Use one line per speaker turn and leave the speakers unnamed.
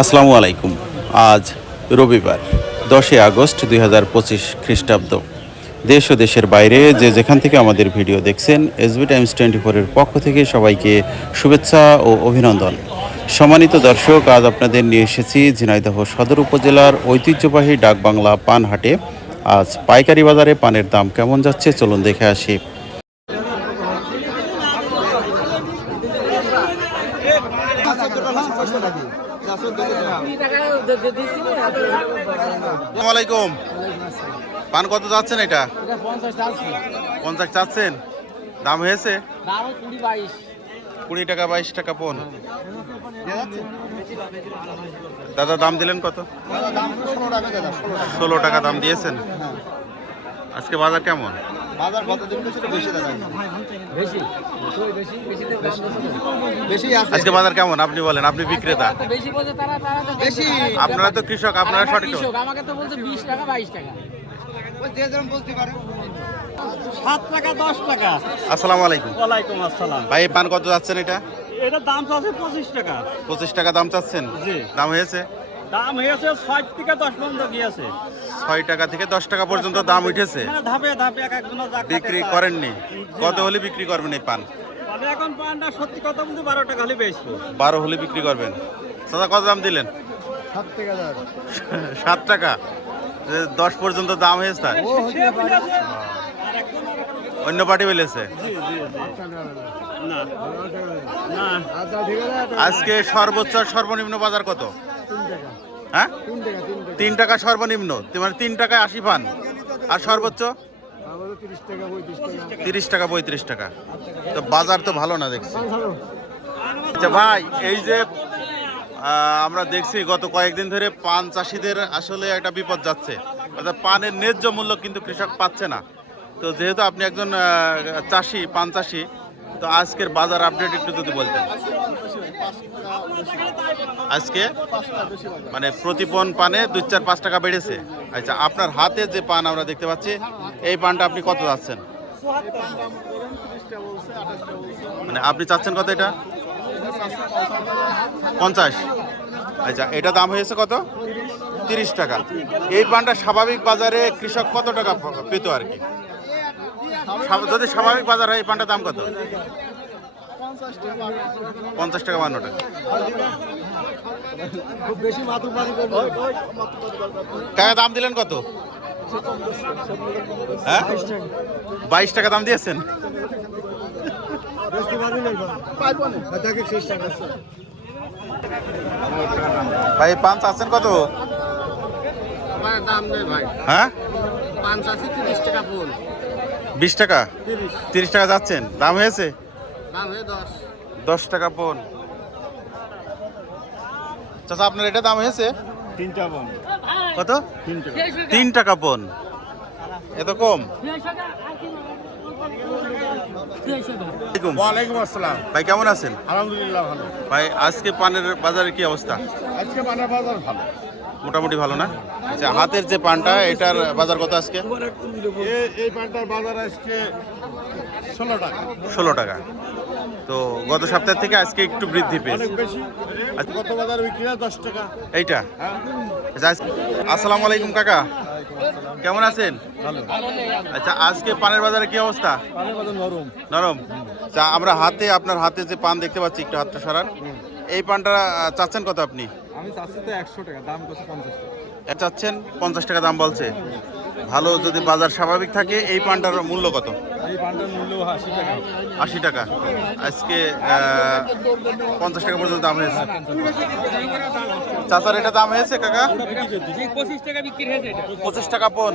আসসালামু আলাইকুম। আজ রবিবার, দশই আগস্ট দুই হাজার পঁচিশ খ্রিস্টাব্দ। দেশ ও দেশের বাইরে যে যেখান থেকে আমাদের ভিডিও দেখছেন এসবি টাইমস টোয়েন্টি ফোরের পক্ষ থেকে সবাইকে শুভেচ্ছা ও অভিনন্দন। সম্মানিত দর্শক, আজ আপনাদের নিয়ে এসেছি ঝিনাইদহ সদর উপজেলার ঐতিহ্যবাহী ডাকবাংলা পান হাটে আজ পাইকারি বাজারে পানের দাম কেমন যাচ্ছে, চলুন দেখে আসি। আলাইকুম। পান কত যাচ্ছেন এটা? পঞ্চাশ চাচ্ছেন। দাম হয়েছে? কুড়ি টাকা, বাইশ টাকা পন। দাদা, দাম দিলেন কত? ষোলো টাকা দাম দিয়েছেন। আজকে বাজার কেমন?
বাজার কত দিন বেশি বেশি দাদা? বেশি। আছে।
আজকে বাজার কেমন? আপনি বলেন আপনি বিক্রেতা।
বেশি বলছে তারা তারা তো
আপনারা তো কৃষক আপনারা সঠিক
কৃষক, আমাকে তো বলছে বিশ টাকা বাইশ টাকা।
ওই যে যেরকম বলতে পারে। সাত টাকা দশ টাকা।
আসসালামু আলাইকুম।
ওয়ালাইকুম আসসালাম।
ভাই পান কত যাচ্ছেন এটা?
এটা দাম চাচ্ছে পঁচিশ টাকা।
পঁচিশ টাকা দাম চাচ্ছেন?
জি।
দাম হয়েছে?
দাম হয়েছে ছয় থেকে দশ পর্যন্ত গিয়েছে।
ছয় টাকা থেকে দশ টাকা পর্যন্ত দাম উঠেছে।
মানে ধাপে ধাপে এক
বিক্রি করেননি। কত হলে বিক্রি করবেন এই পান?
এখন পানটা সত্যি কথা বলতে বারো টাকা হলে বেচবো।
বারো হলে বিক্রি করবেন। দাদা কত দাম দিলেন?
সাত টাকা
দশ পর্যন্ত দাম হয়েছে তার? অন্য পার্টি বলেছে?
আচ্ছা ঠিক আছে
আজকে সর্বোচ্চ সর্বনিম্ন বাজার কত? হ্যাঁ?
তিন টাকা
সর্বনিম্ন। মানে তিন টাকায় আশি পান। আর সর্বোচ্চ?
তিরিশ টাকা, পঁয়ত্রিশ টাকা।
তো বাজার তো ভালো না দেখছি। আচ্ছা ভাই, এই যে আমরা দেখছি গত কয়েকদিন ধরে পান চাষিদের আসলে একটা বিপদ যাচ্ছে। অর্থাৎ পানের ন্যায্য মূল্য কিন্তু কৃষক পাচ্ছে না। তো যেহেতু আপনি একজন চাষি, পান চাষি তো আজকের বাজার আপডেট একটু যদি বলতেন। আজকে মানে প্রতি পন দুই চার পাঁচ টাকা বেড়েছে। আচ্ছা আপনার হাতে যে পান আমরা দেখতে পাচ্ছি, এই পানটা আপনি কত যাচ্ছেন মানে আপনি চাচ্ছেন কত এটা? পঞ্চাশ। আচ্ছা এটা দাম হয়েছে কত? তিরিশ টাকা। এই পানটা স্বাভাবিক বাজারে কৃষক কত টাকা পেত আর কি? যদি স্বাভাবিক বাজার হয় এই পানটার দাম কত? পঞ্চাশ টাকা বান্ন টাকা। দাম দিলেন কত? হ্যাঁ? বাইশ টাকা দাম দিয়েছেন? ভাই পান চাচ্ছেন কত?
আমার দাম নেই ভাই।
হ্যাঁ?
পাঁচ আছে তিরিশ টাকা ফুল।
বিশ টাকা?
তিরিশ।
টাকা যাচ্ছেন। দাম হয়েছে?
দাম হয়ে দশ।
টাকা পন। চাচা আপনার এটা দাম হয়েছে? কত? তিন টাকা। পন। এত কম?
ওয়ালাইকুম আসসালাম।
ভাই কেমন আছেন?
আলহামদুলিল্লাহ ভালো।
ভাই আজকে পানের বাজারে কি অবস্থা?
পানের বাজার ভালো।
মোটামুটি ভালো না? আচ্ছা হাতের যে পানটা এটার বাজার কত আজকে?
এই পানটার বাজার আজকে ষোলো টাকা।
ষোলো টাকা। তো গত সপ্তাহ থেকে আজকে একটু বৃদ্ধি পেয়েছে।
বেশি। গত বাজার বিক্রি হয় দশ টাকা।
এইটা? আচ্ছা আজ- আসসালামু আলাইকুম কাকা। কেমন আছেন? আচ্ছা আজকে পানের বাজারে কি অবস্থা?
নরম।
নরম। আচ্ছা আমরা হাতে আপনার হাতে যে পান দেখতে পাচ্ছি একটু হাতটা সরান। এই পানটা চাচ্ছেন কত আপনি?
আমি চাচ্ছি তো একশো টাকা দাম কত পঞ্চাশ টাকা।
চাচ্ছেন পঞ্চাশ টাকা দাম বলছে। ভালো যদি বাজার স্বাভাবিক থাকে এই পানটার মূল্য কত?
এই পানটার মূল্য আশি টাকা।
আশি টাকা। আজকে পঞ্চাশ টাকা পর্যন্ত দাম হয়েছে। চাচার এটা দাম হয়েছে কাকা?
পঁচিশ টাকা বিক্রি হয়েছে
পঁচিশ টাকা পন।